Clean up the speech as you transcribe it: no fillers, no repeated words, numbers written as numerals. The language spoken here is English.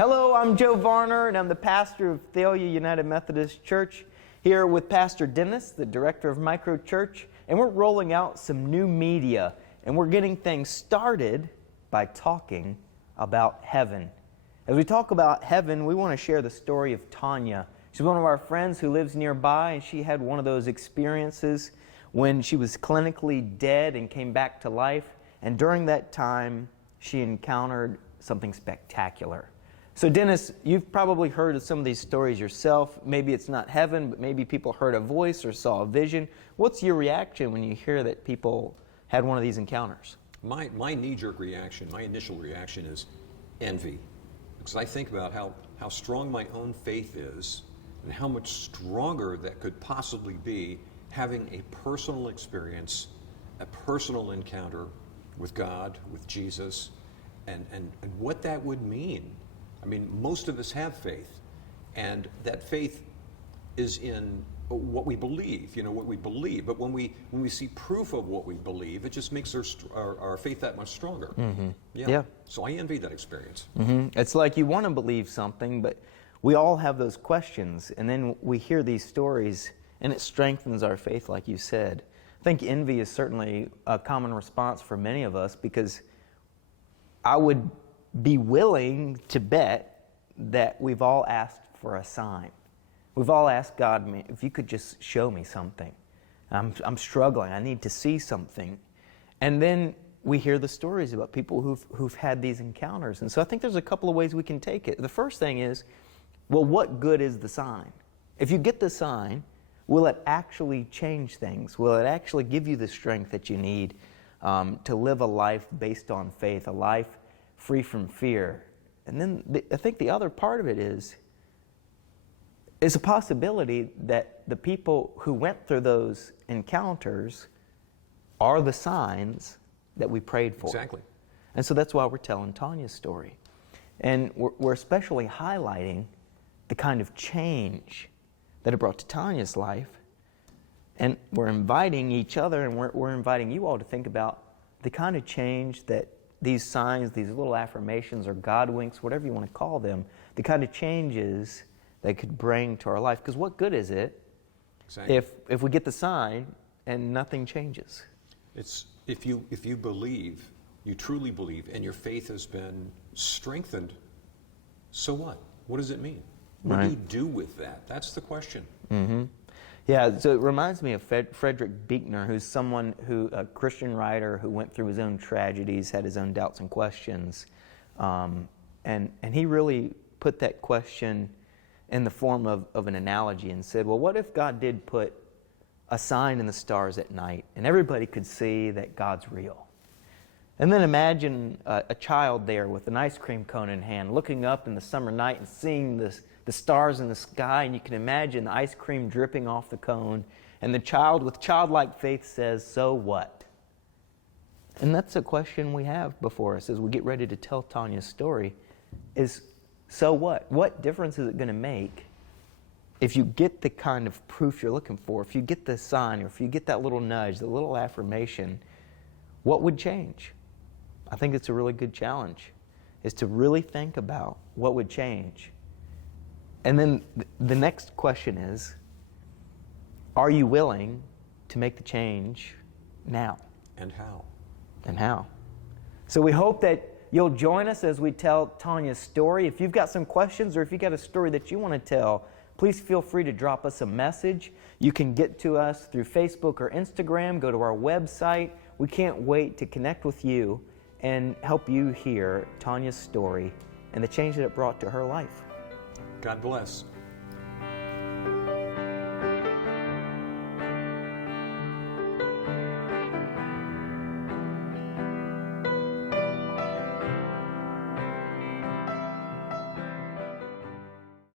Hello, I'm Joe Varner, and I'm the pastor of Thalia United Methodist Church, here with Pastor Dennis, the director of Micro Church, and we're rolling out some new media, and we're getting things started by talking about heaven. As we talk about heaven, we want to share the story of Tawnya. She's one of our friends who lives nearby, and she had one of those experiences when she was clinically dead and came back to life, and during that time, she encountered something spectacular. So Dennis, you've probably heard of some of these stories yourself. Maybe it's not heaven, but maybe people heard a voice or saw a vision. What's your reaction when you hear that people had one of these encounters? My knee-jerk reaction, my initial reaction is envy. Because I think about how strong my own faith is and how much stronger that could possibly be having a personal experience, a personal encounter with God, with Jesus, and what that would mean. I mean, most of us have faith, and that faith is in what we believe, what we believe. But when we see proof of what we believe, it just makes our faith that much stronger. Mm-hmm. Yeah. So I envy that experience. Mm-hmm. It's like you want to believe something, but we all have those questions, and then we hear these stories, and it strengthens our faith, like you said. I think envy is certainly a common response for many of us, because I would be willing to bet that we've all asked for a sign. We've all asked God, if you could just show me something. I'm struggling. I need to see something. And then we hear the stories about people who've had these encounters. And so I think there's a couple of ways we can take it. The first thing is, well, what good is the sign? If you get the sign, will it actually change things? Will it actually give you the strength that you need to live a life based on faith, a life free from fear? And then I think the other part of it is a possibility that the people who went through those encounters are the signs that we prayed for. Exactly. And so that's why we're telling Tanya's story. And we're especially highlighting the kind of change that it brought to Tanya's life. And we're inviting each other, and we're inviting you all to think about the kind of change that these signs, these little affirmations or God winks, whatever you want to call them, the kind of changes they could bring to our life. Because what good is it if we get the sign and nothing changes? It's if you believe, you truly believe, and your faith has been strengthened, so what? What does it mean? What do you do with that? That's the question. Mm-hmm. Yeah, so it reminds me of Frederick Buechner, who's a Christian writer who went through his own tragedies, had his own doubts and questions. And he really put that question in the form of an analogy and said, well, what if God did put a sign in the stars at night and everybody could see that God's real? And then imagine a child there with an ice cream cone in hand, looking up in the summer night and seeing the stars in the sky, and you can imagine the ice cream dripping off the cone, and the child with childlike faith says, so what? And that's a question we have before us as we get ready to tell Tanya's story, is so what? What difference is it going to make if you get the kind of proof you're looking for, if you get the sign, or if you get that little nudge, the little affirmation? What would change? I think it's a really good challenge, is to really think about what would change. And then the next question is, are you willing to make the change now? And how? And how? So we hope that you'll join us as we tell Tanya's story. If you've got some questions or if you've got a story that you want to tell, please feel free to drop us a message. You can get to us through Facebook or Instagram. Go to our website. We can't wait to connect with you and help you hear Tanya's story and the change that it brought to her life. God bless.